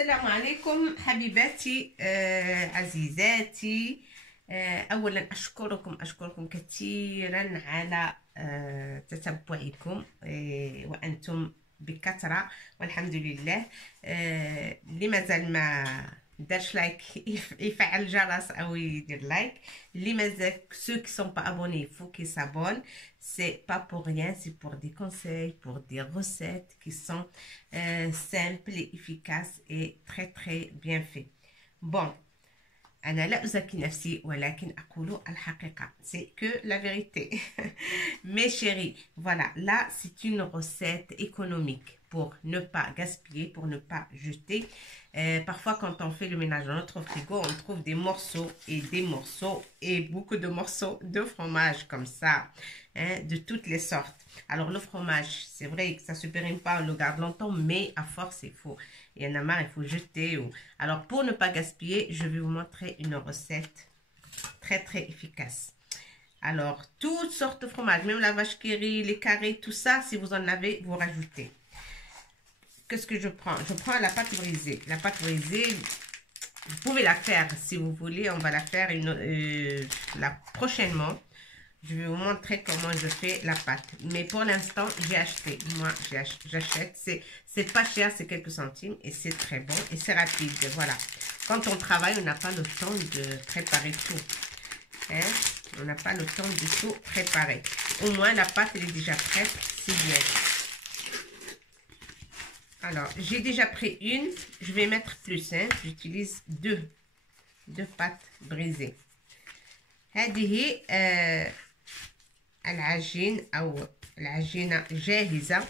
السلام عليكم حبيباتي عزيزاتي. أولا أشكركم كثيرا على تتبعكم وأنتم بكثرة والحمد لله. اللي مازال ما دارش لايك يفعل الجرس او يدير لايك. اللي مازال ceux qui sont pas abonnés, il faut qu'ils s'abonnent. C'est pas pour rien, c'est pour des conseils, pour des recettes qui sont simples et efficaces et très bien fait. Bon, أنا لا أزكي نفسي ولكن أقول الحقيقة. C'est que la vérité. Mes chéris, voilà, là c'est une recette économique pour ne pas gaspiller, pour ne pas jeter. Parfois quand on fait le ménage dans notre frigo, on trouve des morceaux et beaucoup de morceaux de fromage comme ça, hein, de toutes les sortes. Alors le fromage, c'est vrai que ça se périme pas, on le garde longtemps, mais à force il faut, il y en a marre, il faut jeter. Alors pour ne pas gaspiller, je vais vous montrer une recette très efficace. Alors toutes sortes de fromages, même la vache qui rit, les carrés, tout ça, si vous en avez, vous rajoutez. Qu'est-ce que je prends? Je prends la pâte brisée. La pâte brisée, vous pouvez la faire si vous voulez. On va la faire prochainement. Je vais vous montrer comment je fais la pâte. Mais pour l'instant, j'ai acheté. Moi, j'achète. C'est pas cher, c'est quelques centimes. Et c'est très bon. Et c'est rapide. Voilà. Quand on travaille, on n'a pas le temps de préparer tout. Hein? On n'a pas le temps de tout préparer. Au moins, la pâte, elle est déjà prête. C'est bien. Alors, j'ai déjà pris une. Je vais mettre plus. Hein? J'utilise deux pâtes brisées. هذه العجين أو العجينة جاهزة.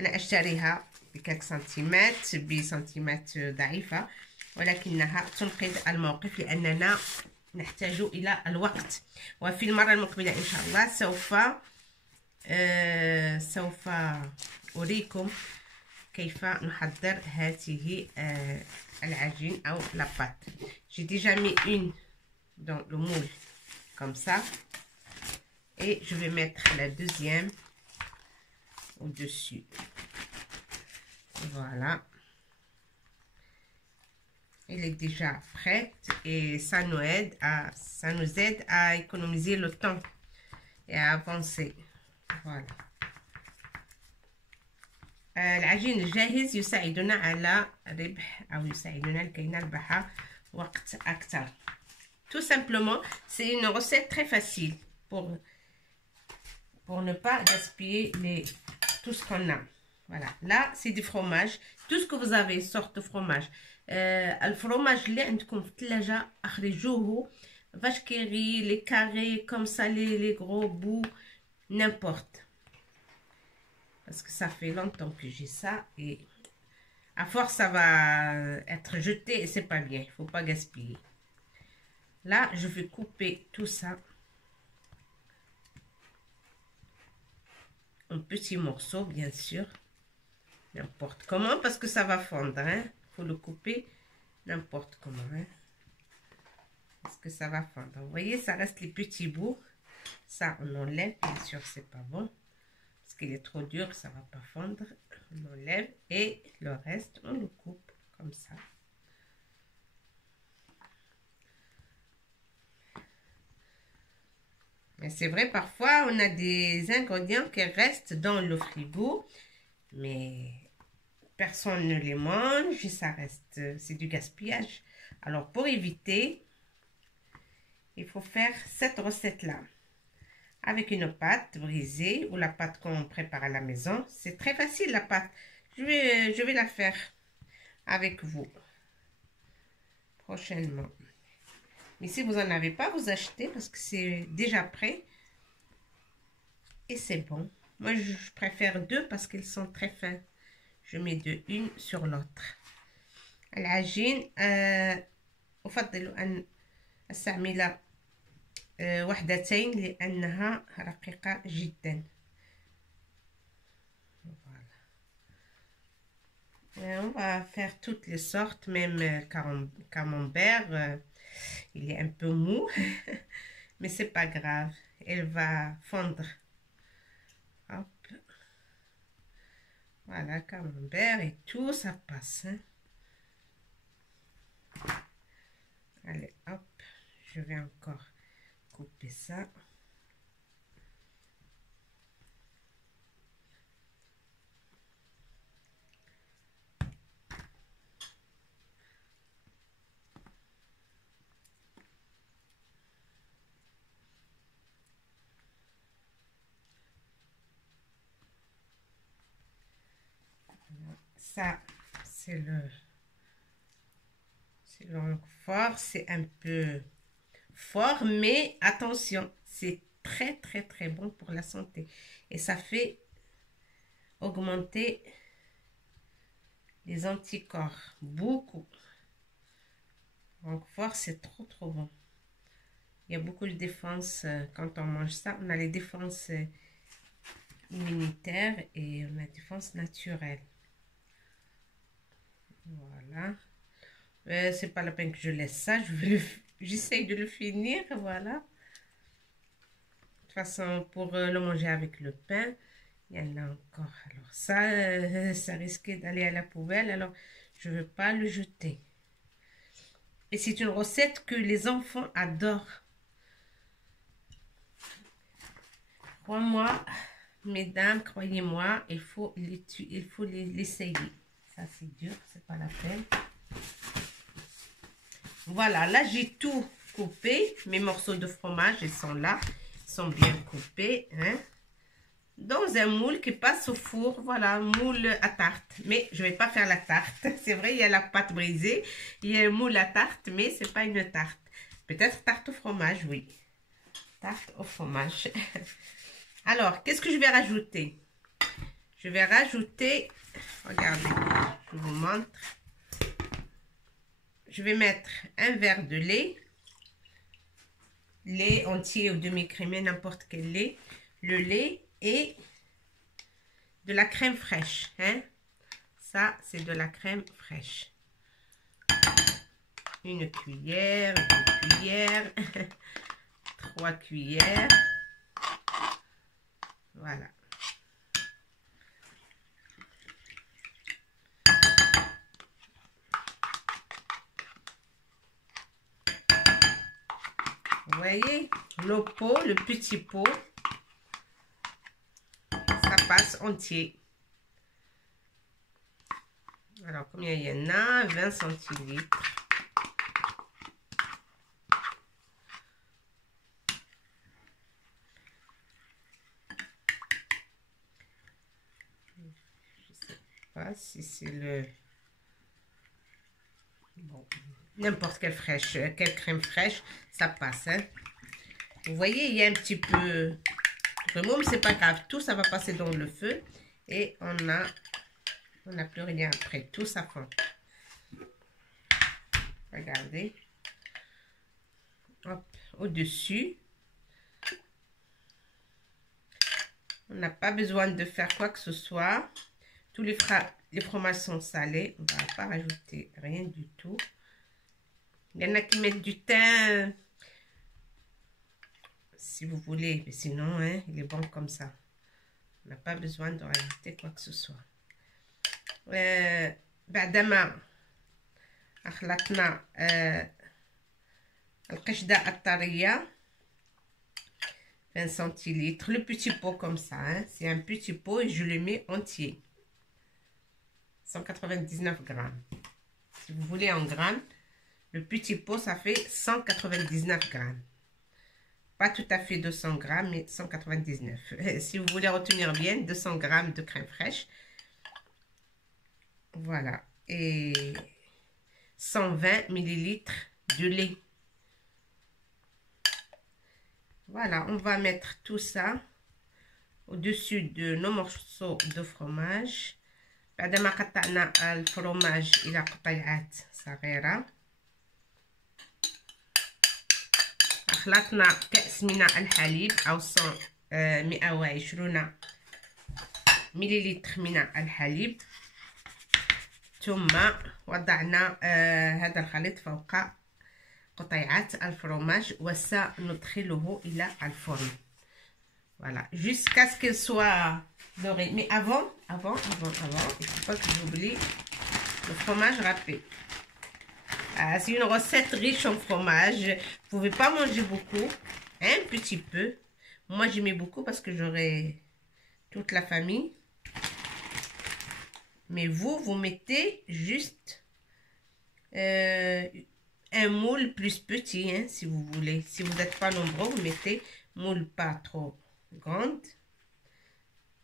أنا أشتريها بكاك سنتيمات بسنتيمات ضعيفة، ولكنها تنقذ الموقف لأننا نحتاج إلى الوقت. وفي المرة المقبلة إن شاء الله سوف أريكم كيف نحضر هذه العجين أو la pâte. J'ai déjà mis une dans le moule comme ça et je vais mettre la deuxième au-dessus. Voilà, elle est déjà prête et ça nous aide à économiser le temps et à avancer. Voilà. العجين الجاهز يساعدنا على ربح أو يساعدنا لكي نربح وقت أكثر. Tout simplement, c'est une recette très facile pour ne pas gaspiller tout ce qu'on a. Voilà, là c'est du fromage. Tout ce que vous avez, sorte de fromage. الفرomage اللي عندكم في الثلاجة أخرجوه. vache qui rit, les carrés comme ça, les gros bouts, n'importe. Parce que ça fait longtemps que j'ai ça et à force ça va être jeté et c'est pas bien. Il faut pas gaspiller. Là, je vais couper tout ça en petits morceaux, bien sûr. N'importe comment, parce que ça va fondre. Hein? Faut le couper n'importe comment. Hein? Parce que ça va fondre. Vous voyez, ça reste les petits bouts. Ça, on enlève. Bien sûr, c'est pas bon. Parce qu'il est trop dur, ça va pas fondre. On enlève. Et le reste, on le coupe comme ça. Mais c'est vrai, parfois, on a des ingrédients qui restent dans le frigo, mais personne ne les mange et ça reste, c'est du gaspillage. Alors, pour éviter, il faut faire cette recette-là avec une pâte brisée ou la pâte qu'on prépare à la maison. C'est très facile, la pâte. Je vais la faire avec vous prochainement. Mais si vous n'en avez pas, vous achetez parce que c'est déjà prêt. Et c'est bon. Moi, je préfère deux parce qu'ils sont très fins. Je mets une sur l'autre. العجين أفضل أن أستعمل وحدتين لأنها رقيقة جدا. On va faire toutes les sortes, même camembert. Il est un peu mou, mais c'est pas grave. Elle va fondre. Hop. Voilà, camembert et tout, ça passe. Hein. Allez, hop, je vais encore couper ça. Ça, c'est le Roquefort. C'est un peu fort, mais attention, c'est très très très bon pour la santé. Et ça fait augmenter les anticorps. Beaucoup. Roquefort, c'est trop trop bon. Il y a beaucoup de défense quand on mange ça. On a les défenses immunitaires et on a des défenses naturelles. Voilà. C'est pas la peine que je laisse ça. J'essaye de le finir. Voilà. De toute façon, pour le manger avec le pain, il y en a encore. Alors ça risquait d'aller à la poubelle. Alors, je ne veux pas le jeter. Et c'est une recette que les enfants adorent. Crois-moi, mesdames, croyez-moi, il faut l'essayer. Ça, c'est dur, c'est pas la peine. Voilà, là, j'ai tout coupé. Mes morceaux de fromage, ils sont là. Ils sont bien coupés. Hein, dans un moule qui passe au four. Voilà, moule à tarte. Mais je ne vais pas faire la tarte. C'est vrai, il y a la pâte brisée. Il y a un moule à tarte, mais ce n'est pas une tarte. Peut-être tarte au fromage, oui. Tarte au fromage. Alors, qu'est-ce que je vais rajouter? Je vais rajouter... Regardez, je vous montre. Je vais mettre un verre de lait. Lait entier ou demi-crémé, n'importe quel lait. Le lait et de la crème fraîche. Hein? Ça, c'est de la crème fraîche. Une cuillère, 2 cuillères, 3 cuillères. Voilà. Vous voyez, le pot, le petit pot, ça passe entier. Alors, combien il y en a? 20 centilitres. Je sais pas si c'est le... Bon, n'importe quelle crème fraîche, ça passe. Hein. Vous voyez, il y a un petit peu de remous, mais c'est pas grave. Tout ça va passer dans le feu et on n'a plus rien après. Tout ça fond. Regardez. Hop, au-dessus. On n'a pas besoin de faire quoi que ce soit. Tous les fromages sont salés. On ne va pas rajouter rien du tout. Il y en a qui mettent du thym. Si vous voulez. Mais sinon, hein, il est bon comme ça. On n'a pas besoin de rajouter quoi que ce soit. بعدما أخلطنا القشدة الطرية 20 centilitres. Le petit pot comme ça. Hein, c'est un petit pot et je le mets entier. 199 grammes. Si vous voulez en grammes, le petit pot, ça fait 199 grammes. Pas tout à fait 200 grammes, mais 199. Si vous voulez retenir bien, 200 grammes de crème fraîche. Voilà. Et 120 millilitres de lait. Voilà, on va mettre tout ça au-dessus de nos morceaux de fromage. بعدما قطعنا الفرماج إلى قطيعات صغيرة أخلطنا كأس من الحليب أو 120 مليلتر من الحليب ثم وضعنا هذا الخليط فوق قطيعات الفرماج وسندخله إلى الفرن. Voilà, jusqu'à ce qu'elle soit dorée. Mais avant, il ne faut pas que j'oublie le fromage râpé. Ah, c'est une recette riche en fromage. Vous pouvez pas manger beaucoup, un petit peu. Moi, j'aimais beaucoup parce que j'aurais toute la famille. Mais vous mettez juste un moule plus petit, hein, si vous voulez. Si vous n'êtes pas nombreux, vous mettez moule pas trop grande.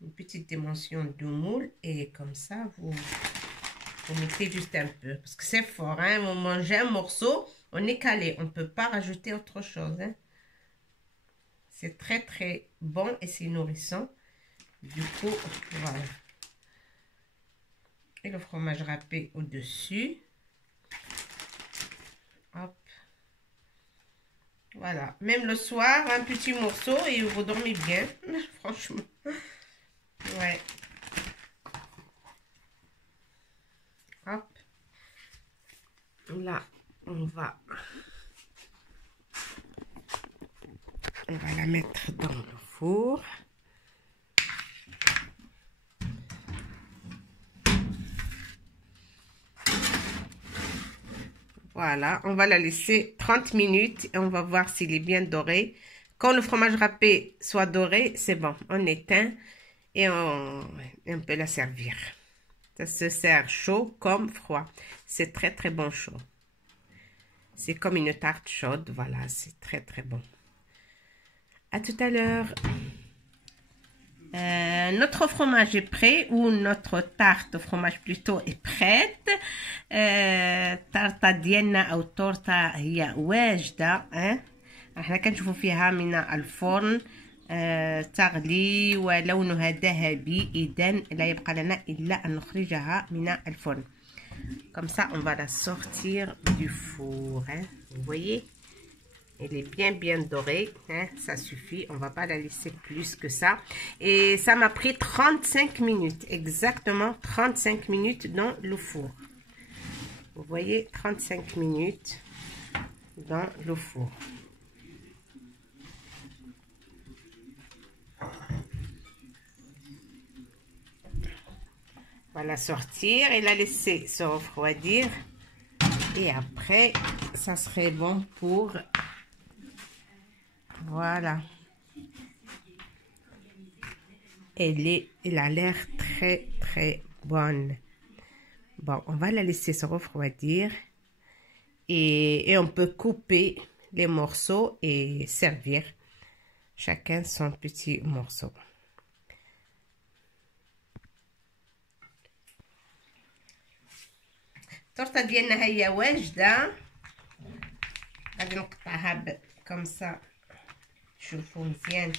Une petite dimension de moule. Et comme ça, vous mettez juste un peu. Parce que c'est fort, hein. On mange un morceau, on est calé. On ne peut pas rajouter autre chose, hein. C'est très, très bon et c'est nourrissant. Du coup, voilà. Et le fromage râpé au-dessus. Hop. Voilà. Même le soir, un petit morceau et vous dormez bien. Franchement. Ouais. Hop. Là, on va la mettre dans le four. Voilà, on va la laisser 30 minutes et on va voir s'il est bien doré. Quand le fromage râpé soit doré, c'est bon. On éteint et on peut la servir. Ça se sert chaud comme froid. C'est très très bon chaud. C'est comme une tarte chaude. Voilà, c'est très très bon. À tout à l'heure. Notre fromage est prêt, ou notre tarte au fromage plutôt est prête. تارتا ديالنا او تورته هي واجده. احنا كنشوفوا فيها من الفرن تغلي ولونها ذهبي، اذا لا يبقى لنا الا ان نخرجها من الفرن. Comme ça on va la sortir du four, hein. Vous voyez, elle est bien dorée, hein, ça suffit, on va pas la laisser plus que ça. Et ça m'a pris 35 minutes, exactement 35 minutes dans le four. Vous voyez, 35 minutes dans le four. On va la sortir et la laisser se refroidir. Et après, ça serait bon pour... Voilà. Elle a l'air très très bonne. Bon, on va la laisser se refroidir. Et on peut couper les morceaux et servir. Chacun son petit morceau. التورته ديالنا هي واجده. غادي نقطعها كم سا. شوفوا مزيان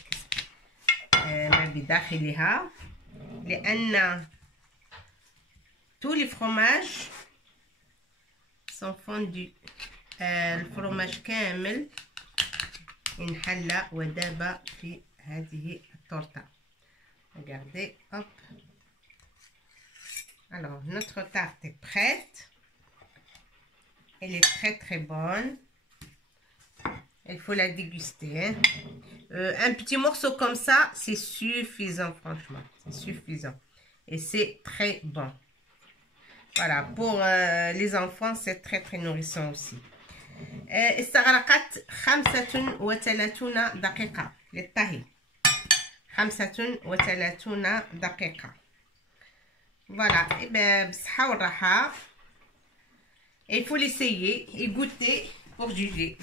ما بداخلها، لان tous les fromages sont fondus. الفرماج كامل انحل وداب في هذه التورته. Regardez, hop. Alors, notre tarte est prête. Elle est très très bonne. Il faut la déguster, hein. Un petit morceau comme ça, c'est suffisant, franchement. C'est suffisant. Et c'est très bon. Voilà, pour les enfants, c'est très très nourrissant aussi. استغرقت 35 دقيقة للطهي. 35 دقيقة. Voilà, et ben, il faut l'essayer et goûter pour juger.